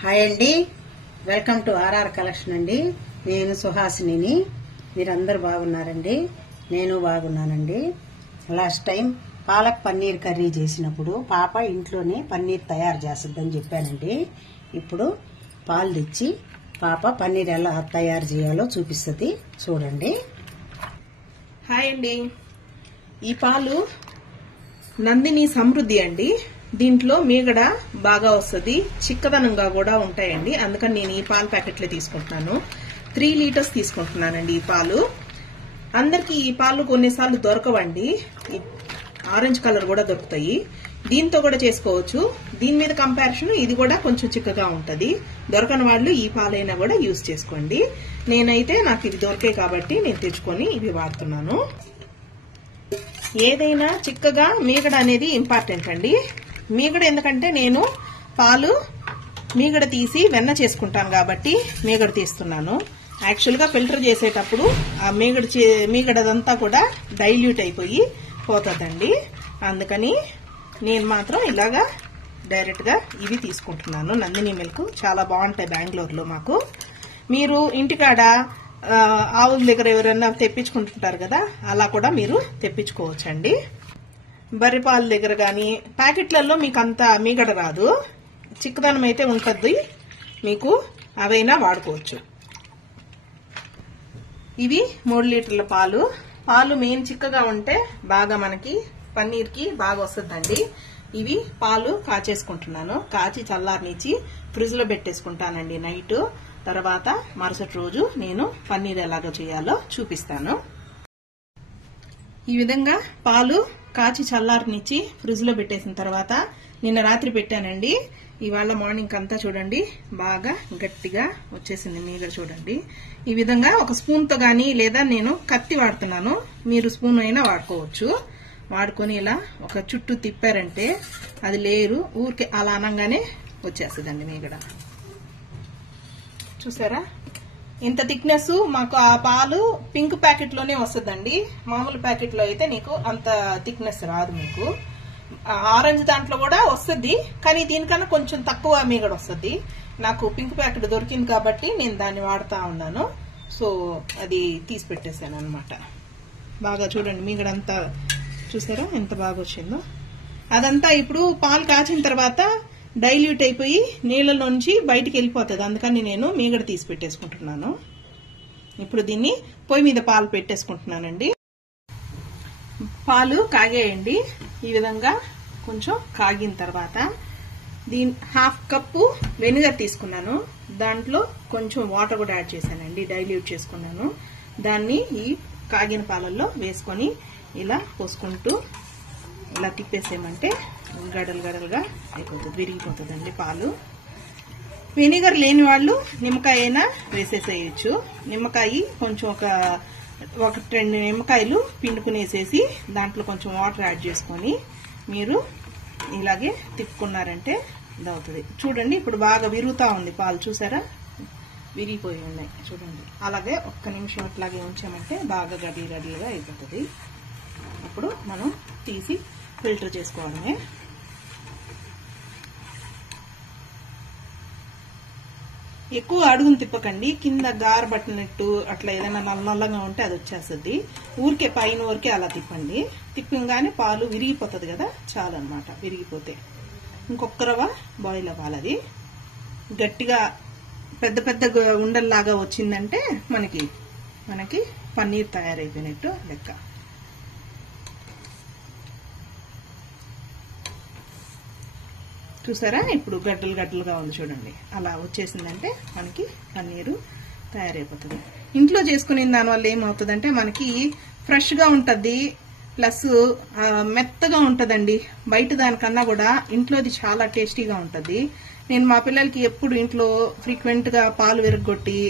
Hi అండి, welcome to RR collection అండి. నేను సుహాసినిని. మీరందరూ బాగున్నారండి? నేను బాగున్నానండి. Last time palak paneer curry చేసినప్పుడు పాప ఇంట్లోనే పన్నీర్ తయారు చేస్తుందని చెప్పానండి. ఇప్పుడు పాలు తెచ్చి పాప పన్నీర్ ఎలా తయారు చేయాలో చూపిస్తుంది, చూడండి. హాయ్ అండి, ఈ పాలు నందిని సమృద్ధి అండి. దీంట్లో మీగడ బాగా వస్తుంది, చిక్కదనంగా కూడా ఉంటాయండి. అందుకని నేను ఈ పాల ప్యాకెట్లే తీసుకుంటున్నాను. 3 లీటర్స్ తీసుకుంటున్నానండి ఈ పాలు. అందరికి ఈ పాలు కొన్నిసార్లు దొరకవండి, ఆరెంజ్ కలర్ కూడా దొరుకుతాయి. దీంతో కూడా చేసుకోవచ్చు. దీని మీద కంపారిజన్ ఇది కూడా కొంచెం చిక్కగా ఉంటది. దొరకని వాళ్ళు ఈ పాలైనా కూడా యూజ్ చేసుకోండి. నేనైతే నాకు ఇది దొరికాయి కాబట్టి నేను తెచ్చుకొని ఇవి వాడుతున్నాను. ఏదైనా చిక్కగా మీగడ అనేది ఇంపార్టెంట్ అండి. మీగడ ఎందుకంటే నేను పాలు మీగడ తీసి వెన్న చేసుకుంటాను కాబట్టి మీగడ తీస్తున్నాను. యాక్చువల్ గా ఫిల్టర్ చేసేటప్పుడు ఆ మీగడదంతా కూడా డైల్యూట్ అయిపోయి పోతుందండి. అందుకని నేను మాత్రం ఇలాగా డైరెక్ట్ గా ఇవి తీసుకుంటున్నాను. నందిని మిల్క్ చాలా బాగుంటాయి బెంగళూరులో మాకు. మీరు ఇంటికాడ ఆవుల దగ్గర ఎవరైనా తెప్పించుకుంటుంటారు కదా, అలా కూడా మీరు తెప్పించుకోవచ్చండి. బర్రె పాల దగ్గర గాని ప్యాకెట్లలో మీకు అంత మీగడ రాదు, చిక్కదనం అయితే ఉంటుంది మీకు, అవైనా వాడుకోవచ్చు. ఇవి 3 లీటర్ల పాలు. పాలు మెయిన్ చిక్కగా ఉంటే బాగా మనకి పన్నీర్కి బాగా వస్తుందండి. ఇవి పాలు కాచేసుకుంటున్నాను. కాచి చల్లారనిచ్చి ఫ్రిడ్జ్ లో పెట్టేసుకుంటానండి నైట్. తర్వాత మరుసటి రోజు నేను పన్నీర్ ఎలాగో చేయాలో చూపిస్తాను. ఈ విధంగా పాలు కాచి చల్లారనిచ్చి ఫ్రిడ్జ్ లో పెట్టేసిన తర్వాత నిన్న రాత్రి పెట్టానండి. ఇవాళ మార్నింగ్ అంతా చూడండి బాగా గట్టిగా వచ్చేసింది మీగడ. చూడండి ఈ విధంగా ఒక స్పూన్ తో గానీ, లేదా నేను కత్తి వాడుతున్నాను, మీరు స్పూన్ అయినా వాడుకోవచ్చు. వాడుకొని ఇలా ఒక చుట్టూ తిప్పారంటే అది లేరు, ఊరికే అలా అనగానే వచ్చేస్తుందండి మీగడ. చూసారా ఇంత థిక్నెస్ మాకు ఆ పాలు పింక్ ప్యాకెట్ లోనే వస్తుందండి. మామూలు ప్యాకెట్ లో అయితే నీకు అంత థిక్నెస్ రాదు. మీకు ఆరెంజ్ దాంట్లో కూడా వస్తుంది, కానీ దీనికన్నా కొంచెం తక్కువ మీగడ వస్తుంది. నాకు పింక్ ప్యాకెట్ దొరికింది కాబట్టి నేను దాన్ని వాడుతా ఉన్నాను. సో అది తీసి పెట్టేశాను అనమాట. బాగా చూడండి మీగడంతా చూసారా ఎంత బాగా వచ్చిందో. అదంతా ఇప్పుడు పాలు కాచిన తర్వాత డైల్యూట్ అయిపోయి నీళ్ళలో నుంచి బయటికి వెళ్ళిపోతుంది. అందుకని నేను మీగడ తీసి పెట్టేసుకుంటున్నాను. ఇప్పుడు దీన్ని పొయ్యి మీద పాలు పెట్టేసుకుంటున్నానండి. పాలు కాగేయండి. ఈ విధంగా కొంచెం కాగిన తర్వాత దీని 1/2 కప్పు వెనిగర్ తీసుకున్నాను. దాంట్లో కొంచెం వాటర్ కూడా యాడ్ చేశానండి, డైల్యూట్ చేసుకున్నాను. దాన్ని ఈ కాగిన పాలల్లో వేసుకొని ఇలా పోసుకుంటూ ఇలా తిప్పేసేయమంటే గడలు గడలుగా అయిపోతుంది, విరిగిపోతుందండి పాలు. వెనిగర్ లేని వాళ్ళు నిమ్మకాయ అయినా వేసేసేయచ్చు. నిమ్మకాయ కొంచెం ఒక 2 నిమ్మకాయలు పిండుకునేసేసి దాంట్లో కొంచెం వాటర్ యాడ్ చేసుకొని మీరు ఇలాగే తిప్పుకున్నారంటే ఇదవుతుంది. చూడండి ఇప్పుడు బాగా విరుగుతా ఉంది పాలు, చూసారా విరిగిపోయి ఉన్నాయి చూడండి. అలాగే 1 నిమిషం అట్లాగే ఉంచామంటే బాగా గడి గడిలుగా అయిపోతుంది. అప్పుడు మనం తీసి ఫిల్టర్ చేసుకోవడమే. ఎక్కువ అడుగును తిప్పకండి, కింద గార పట్టినట్టు అట్లా ఏదైనా నల్లగా ఉంటే అది వచ్చేస్తుంది. ఊరికే పైన ఊరికే అలా తిప్పండి. తిప్పగానే పాలు విరిగిపోతుంది కదా, చాలన్నమాట. విరిగిపోతే ఇంకొక రవ్వ బాయిల్ అవ్వాలి. అది గట్టిగా పెద్ద పెద్ద ఉండల్లాగా వచ్చిందంటే మనకి పన్నీర్ తయారైపోయినట్టు లెక్క. చూసారా ఇప్పుడు గడ్డలు గడ్డలుగా ఉంది చూడండి. అలా వచ్చేసిందంటే మనకి పన్నీరు తయారైపోతుంది. ఇంట్లో చేసుకునే దానివల్ల ఏమవుతుందంటే మనకి ఫ్రెష్ గా ఉంటది, ప్లస్ మెత్తగా ఉంటదండి. బయట దానికన్నా కూడా ఇంట్లోది చాలా టేస్టీగా ఉంటది. నేను మా పిల్లలకి ఎప్పుడు ఇంట్లో ఫ్రీక్వెంట్ గా పాలు విరగొట్టి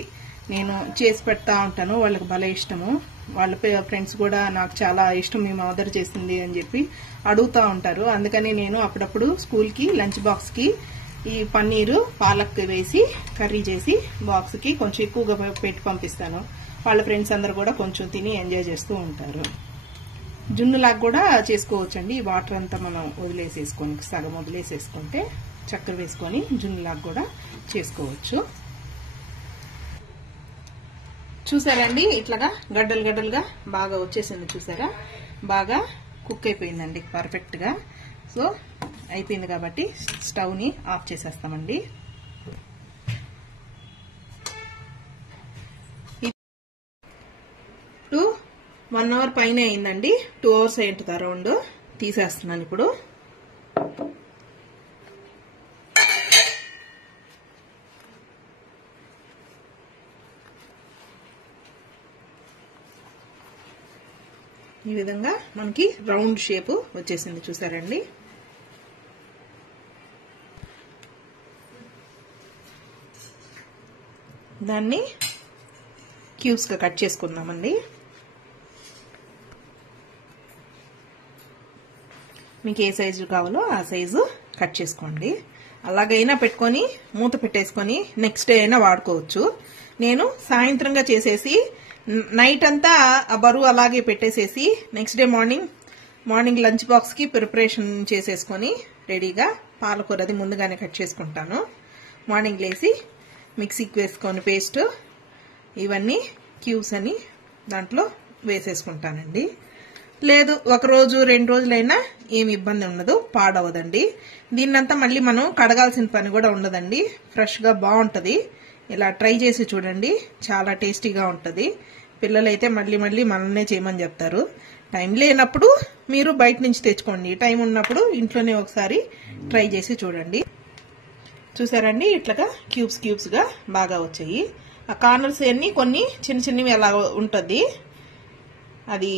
నేను చేసి పెడతా ఉంటాను. వాళ్ళకి భలే ఇష్టము. వాళ్ళ ఫ్రెండ్స్ కూడా నాకు చాలా ఇష్టం మీ మదర్ చేసింది అని చెప్పి అడుగుతా ఉంటారు. అందుకని నేను అప్పుడప్పుడు స్కూల్ కి లంచ్ బాక్స్ కి ఈ పన్నీరు పాలక్ వేసి కర్రీ చేసి బాక్స్ కి కొంచెం ఎక్కువగా పెట్టి పంపిస్తాను. వాళ్ళ ఫ్రెండ్స్ అందరు కూడా కొంచెం తిని ఎంజాయ్ చేస్తూ ఉంటారు. జున్నులాగా కూడా చేసుకోవచ్చండి. వాటర్ అంతా మనం వదిలేసేసుకొని సగం వదిలేసేసుకుంటే చక్కెర వేసుకొని జున్నులాగా కూడా చేసుకోవచ్చు. చూసారండి, ఇట్లాగా గడ్డలు గడ్డలుగా బాగా వచ్చేసింది. చూసారా, బాగా కుక్ అయిపోయిందండి పర్ఫెక్ట్ గా. సో అయిపోయింది కాబట్టి స్టవ్ ని ఆఫ్ చేసేస్తామండి. ఇప్పుడు 1 అవర్ పైన అయిందండి. 2 అవర్స్ అయింటుంది అరౌండ్. తీసేస్తున్నాను ఇప్పుడు. ఈ విధంగా మనకి రౌండ్ షేప్ వచ్చేసింది. చూసారండి, దాన్ని క్యూబ్స్ గా కట్ చేసుకుందామండి. మీకు ఏ సైజు కావాలో ఆ సైజు కట్ చేసుకోండి. అలాగైనా పెట్టుకొని మూత పెట్టేసుకొని నెక్స్ట్ డే అయినా వాడుకోవచ్చు. నేను సాయంత్రంగా చేసేసి నైట్ అంతా ఆ బరువు అలాగే పెట్టేసేసి next day morning lunch box కి ప్రిపరేషన్ చేసేసుకొని రెడీగా పాలకూర అది ముందుగానే కట్ చేసుకుంటాను. మార్నింగ్ లేసి మిక్సీకి వేసుకొని పేస్ట్ ఇవన్నీ క్యూబ్స్ అని దాంట్లో వేసేసుకుంటానండి. లేదు 1 రోజు 2 రోజులైనా ఏమి ఇబ్బంది ఉండదు, పాడవదండి. దీన్నంతా మళ్ళీ మనం కడగాల్సిన పని కూడా ఉండదండి. ఫ్రెష్ గా బాగుంటది. ఇలా ట్రై చేసి చూడండి, చాలా టేస్టీగా ఉంటది. పిల్లలైతే మళ్ళీ మళ్ళీ మనల్నే చేయమని చెప్తారు. టైం లేనప్పుడు మీరు బయట నుంచి తెచ్చుకోండి, టైం ఉన్నప్పుడు ఇంట్లోనే ఒకసారి ట్రై చేసి చూడండి. చూసారండి, ఇట్లాగా క్యూబ్స్ గా బాగా వచ్చాయి. ఆ కార్నర్స్ అన్ని కొన్ని చిన్న చిన్నవి అలా ఉంటుంది, అది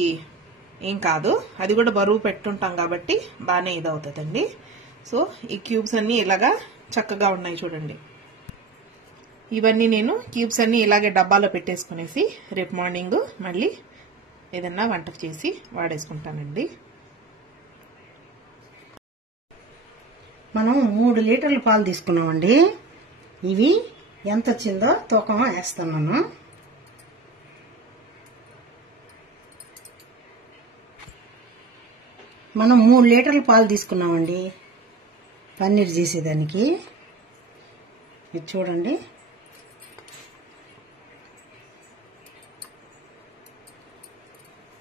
ఏం కాదు. అది కూడా బరువు పెట్టుంటాం కాబట్టి బాగానే ఇదవుతుందండి. సో ఈ క్యూబ్స్ అన్ని ఇలాగా చక్కగా ఉన్నాయి చూడండి. ఇవన్నీ నేను క్యూబ్స్ అన్ని ఇలాగే డబ్బాలో పెట్టేసుకునేసి రేపు మార్నింగ్ మళ్ళీ ఏదన్నా వంట చేసి వాడేసుకుంటానండి. మనం 3 లీటర్ల పాలు తీసుకున్నామండి. ఇవి ఎంత వచ్చిందో తూకం వేస్తున్నాను. మనం 3 లీటర్ల పాలు తీసుకున్నామండి పన్నీర్ చేసేదానికి. ఇది చూడండి,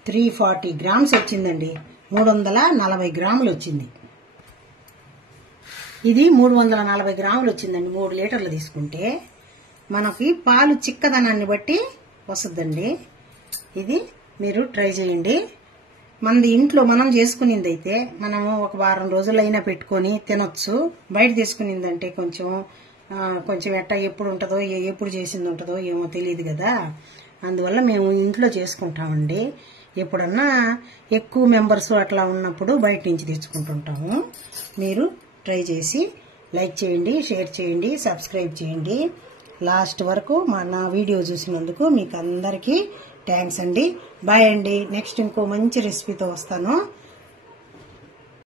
340 గ్రామ్స్ వచ్చిందండి. 340 గ్రాములు వచ్చింది. ఇది 340 గ్రాములు వచ్చిందండి. 3 లీటర్లు తీసుకుంటే మనకి పాలు చిక్కదనాన్ని బట్టి వస్తుందండి. ఇది మీరు ట్రై చేయండి. మనది ఇంట్లో మనం చేసుకునింది అయితే మనము ఒక వారం రోజులైనా పెట్టుకొని తినొచ్చు. బయట తీసుకునిందంటే కొంచెం ఎట్టా ఎప్పుడు ఉంటుందో ఎప్పుడు చేసింది ఉంటుందో ఏమో తెలియదు కదా. అందువల్ల మేము ఇంట్లో చేసుకుంటామండి. ఎప్పుడన్నా ఎక్కువ మెంబర్స్ అట్లా ఉన్నప్పుడు బయట నుంచి తెచ్చుకుంటుంటాము. మీరు ట్రై చేసి లైక్ చేయండి, షేర్ చేయండి, సబ్స్క్రైబ్ చేయండి. లాస్ట్ వరకు నా వీడియో చూసినందుకు మీకు అందరికీ థ్యాంక్స్ అండి. బాయ్ అండి. నెక్స్ట్ ఇంకో మంచి రెసిపీతో వస్తాను.